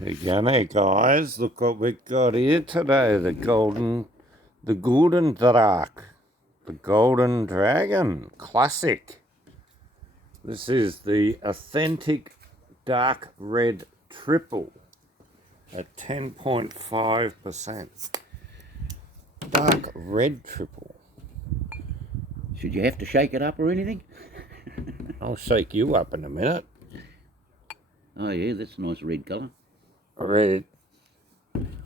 Again, guys, look what we've got here today. The golden Draak. The Golden Dragon. Classic. This is the authentic dark red triple at 10.5%. Dark red triple. Should you have to shake it up or anything? I'll shake you up in a minute. Oh yeah, that's a nice red colour. Red.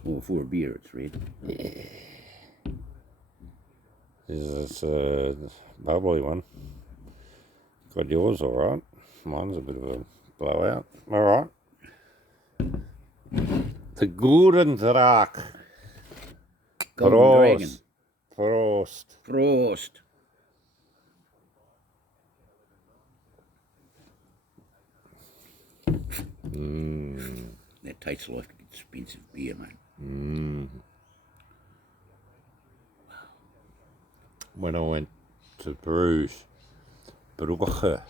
Or for a beer it's red. Yeah. This is a bubbly one. Got yours all right. Mine's a bit of a blowout. All right. The Golden Draak. Golden Dragon. Frost. That tastes like expensive beer, mate. When I went to Bruges, Brugge,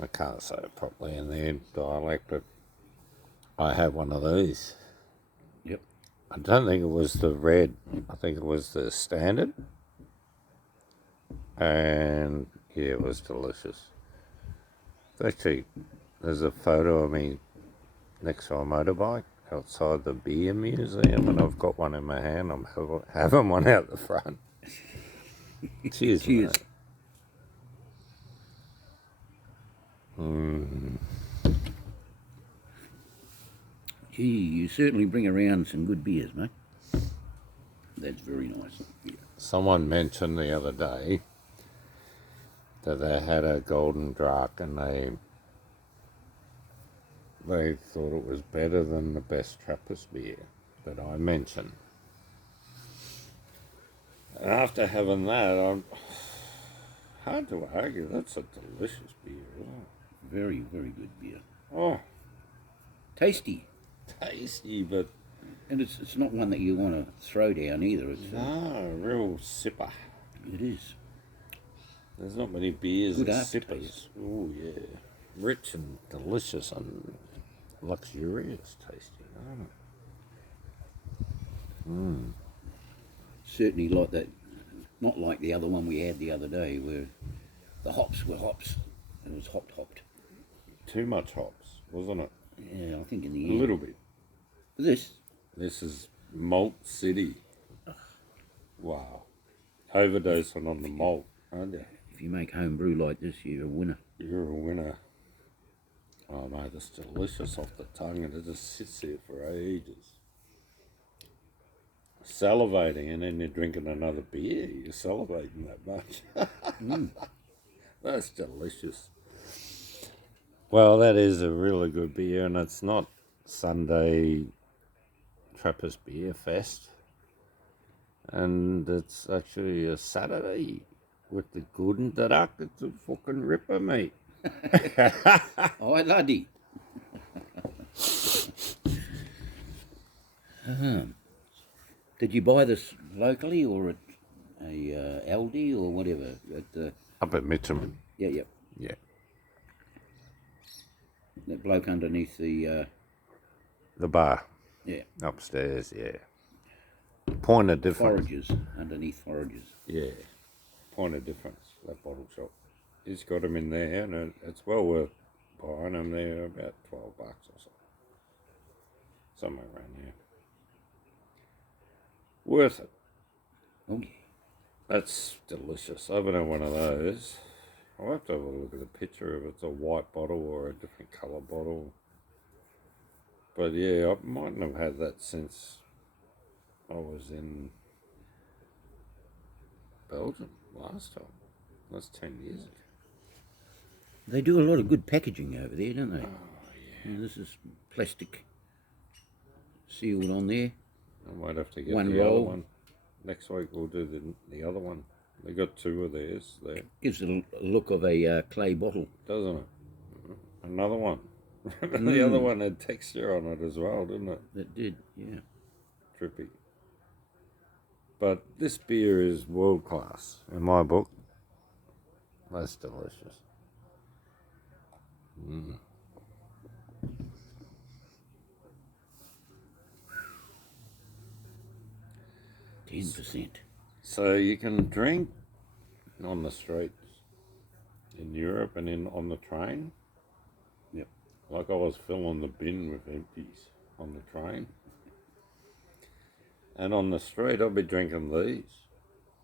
I can't say it properly in their dialect, but I had one of these. Yep. I don't think it was the red. I think it was the standard. And yeah, it was delicious. Actually, there's a photo of me next to a motorbike outside the beer museum, and I've got one in my hand. I'm having one out the front. Cheers, Cheers. Gee, you certainly bring around some good beers, mate. That's very nice. Yeah. Someone mentioned the other day that they had a Golden Draak and they thought it was better than the best Trappist beer that I mentioned. And after having that, I'm hard to argue. That's a delicious beer, isn't it? Very, very good beer. Oh, Tasty. tasty, but And it's not one that you want to throw down either. It's no, real sipper. It is. There's not many beers Good that aftertaste. sippers. Oh yeah, rich and delicious and luxurious tasting, aren't it? Certainly like that. Not like the other one we had the other day where the hops were hops. It was hopped. Too much hops, wasn't it? Yeah, I think in the A end. little bit. This. This is Malt City. Wow. Overdosing on the malt, aren't you? If you make home brew like this, you're a winner. You're a winner. Oh mate, it's delicious off the tongue and it just sits there for ages. Salivating, and then you're drinking another beer. You're salivating that much. That's delicious. Well, that is a really good beer, and it's not Sunday Trappist Beer Fest. And it's actually a Saturday with the Golden Draak. It's a fucking ripper, mate. Oh, laddie. Did you buy this locally or at a Aldi or whatever? Up at Mitcham. Yeah. Yeah. That bloke underneath the. The bar. Yeah. Upstairs, yeah. Point of difference. Forages. Underneath forages. Yeah. Point of difference, that bottle shop. He's got them in there, and it's well worth buying them. They're about $12 or so. Somewhere around there. Worth it. Okay. That's delicious. I haven't had one of those. I'll have to have a look at the picture if it's a white bottle or a different colour bottle. But yeah, I mightn't have had that since I was in Belgium last time. That's 10 years ago. They do a lot of good packaging over there, don't they? Oh, yeah. And this is plastic sealed on there. I might have to get One the other roll. one. Next week we'll do the other one. They got two of theirs there, Gives it a look of a clay bottle. doesn't it? Another one. The other one had texture on it as well, didn't it? That did, yeah. Trippy. But this beer is world class in my book. That's delicious. 10%. So you can drink on the streets in Europe and on the train. Yep. Like I was filling the bin with empties on the train. And on the street, I'll be drinking these.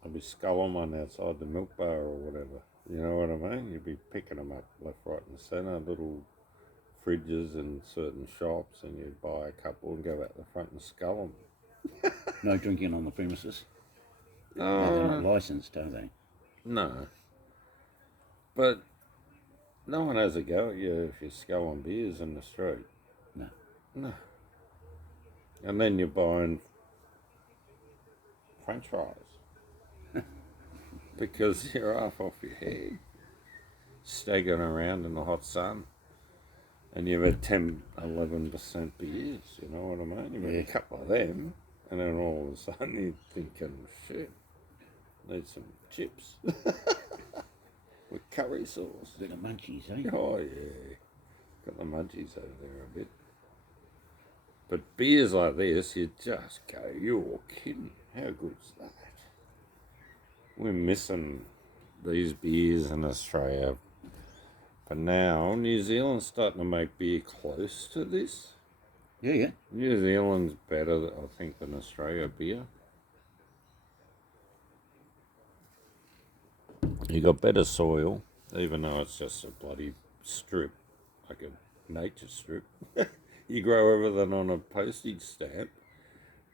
I'll be sculling one outside the milk bar or whatever. You know what I mean? You'll be picking them up left, right and centre, little fridges in certain shops, and you buy a couple and go out the front and scull them. No drinking on the premises. No, they're not licensed, are they? No. But no one has a go at you if you're sculling beers in the street. No. No. And then you're buying French fries. Because you're half off your head, staggering around in the hot sun. And you've had 10, 11% beers, you know what I mean? You've had a couple of them, and then all of a sudden you're thinking, shit, need some chips. With curry sauce. Bit of munchies, eh? Oh, yeah. Got the munchies over there a bit. But beers like this, you just go, you're kidding. How good's that? We're missing these beers in Australia. But now, New Zealand's starting to make beer close to this. Yeah, yeah. New Zealand's better, I think, than Australia beer. You got better soil, even though it's just a bloody strip, like a nature strip. You grow everything on a postage stamp.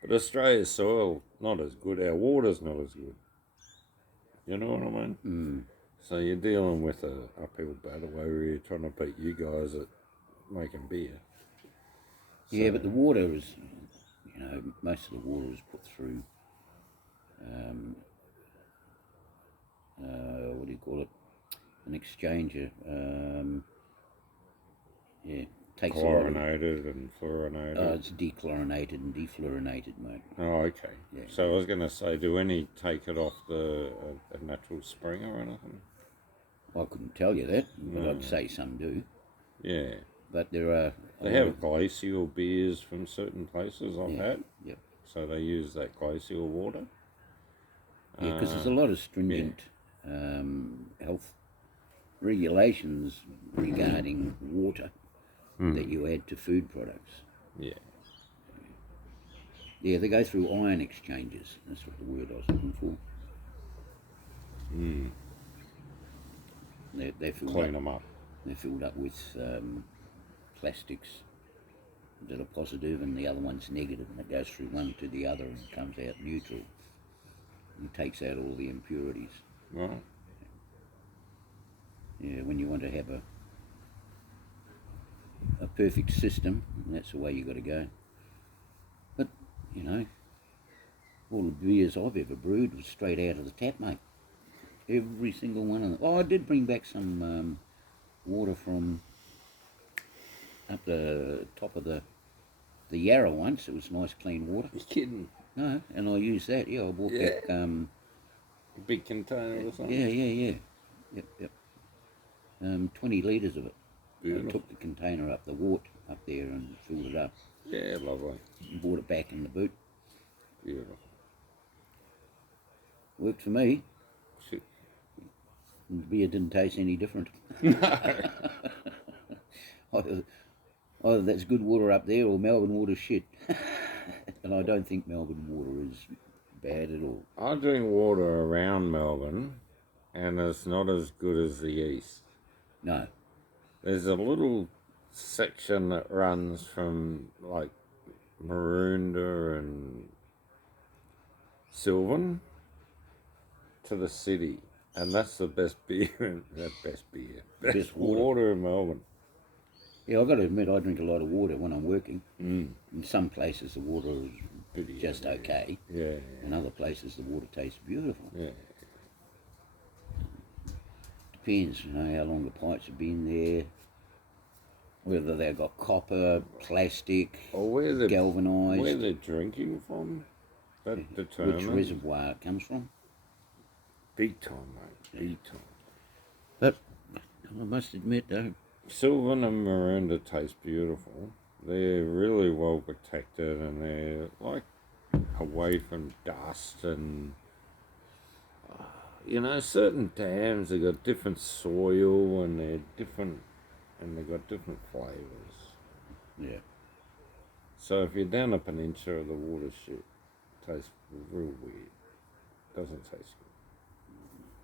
But Australia's soil, not as good. Our water's not as good. You know what I mean? Mm. So you're dealing with an uphill battle where you're trying to beat you guys at making beer. Yeah, but the water is, most of the water is put through, what do you call it? An exchanger. Takes chlorinated and fluorinated. It's dechlorinated and defluorinated, mate. Oh, okay. Yeah. So I was going to say, do any take it off a natural spring or anything? I couldn't tell you that, but I'd say some do. Yeah. But there are... They have glacial beers from certain places I've had. Yep. So they use that glacial water. Yeah, because there's a lot of stringent health regulations regarding water that you add to food products. Yeah. Yeah, they go through ion exchanges. That's what the word I was looking for. Mm. They're filled Clean them up. They're filled up with plastics that are positive and the other one's negative, and it goes through one to the other and comes out neutral and takes out all the impurities. Right. Yeah, when you want to have a perfect system, that's the way you got to go. But, all the beers I've ever brewed was straight out of the tap, mate. Every single one of them. Oh, I did bring back some water from up the top of the Yarra once. It was nice, clean water. You kidding? No, and I used that. Yeah, I bought back... big container or something? Yeah. Yep. 20 litres of it. Beautiful. I took the container up the wart up there and filled it up. Yeah, lovely. And brought it back in the boot. Beautiful. Worked for me. Shit. And the beer didn't taste any different. Either that's good water up there or Melbourne water's shit. And I don't think Melbourne water is bad at all. I drink water around Melbourne, and it's not as good as the east. No. There's a little section that runs from like Maroondah and Sylvan to the city, and that's the best beer. Best water in Melbourne. Yeah, I've got to admit, I drink a lot of water when I'm working. Mm. In some places, the water is just okay. Yeah. In other places, the water tastes beautiful. Yeah. Depends, how long the pipes have been there, whether they've got copper, plastic, galvanised. Where they're drinking from, that determines. Which reservoir it comes from. Big time, mate. Big time. But I must admit, though, Sylvan and Maroondah taste beautiful. They're really well protected, and they're like away from dust and certain dams have got different soil and they're different and they've got different flavours. Yeah. So if you're down a peninsula, the water shit tastes real weird. Doesn't taste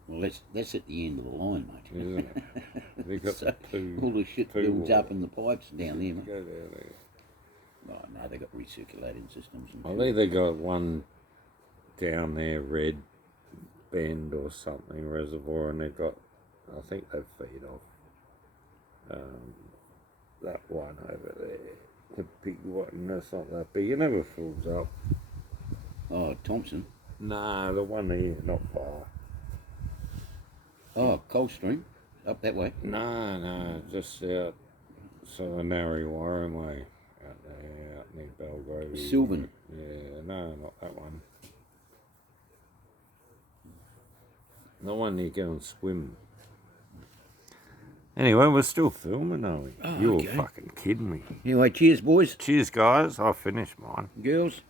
Well, that's at the end of the line, mate. good, isn't it? They've got So two. all the shit two builds up water. in the pipes down there, mate. Go down there. Oh, no, they've got recirculating systems. And I think they got one down there, Red Bend or something reservoir, and they've got, I think they feed off that one over there, the big one. That's not that big. It never fills up. Oh, Thompson. Nah, the one here, not far. Oh, Coldstream. Up that way. No, just out sort of Narry Warren way, out there, out near Belgrave. Sylvan. Yeah, no, not that one. The one you go and swim. Anyway, we're still filming, are we? Oh, You're okay. fucking kidding me. Anyway, cheers, boys. Cheers, guys. I'll finish mine. Girls.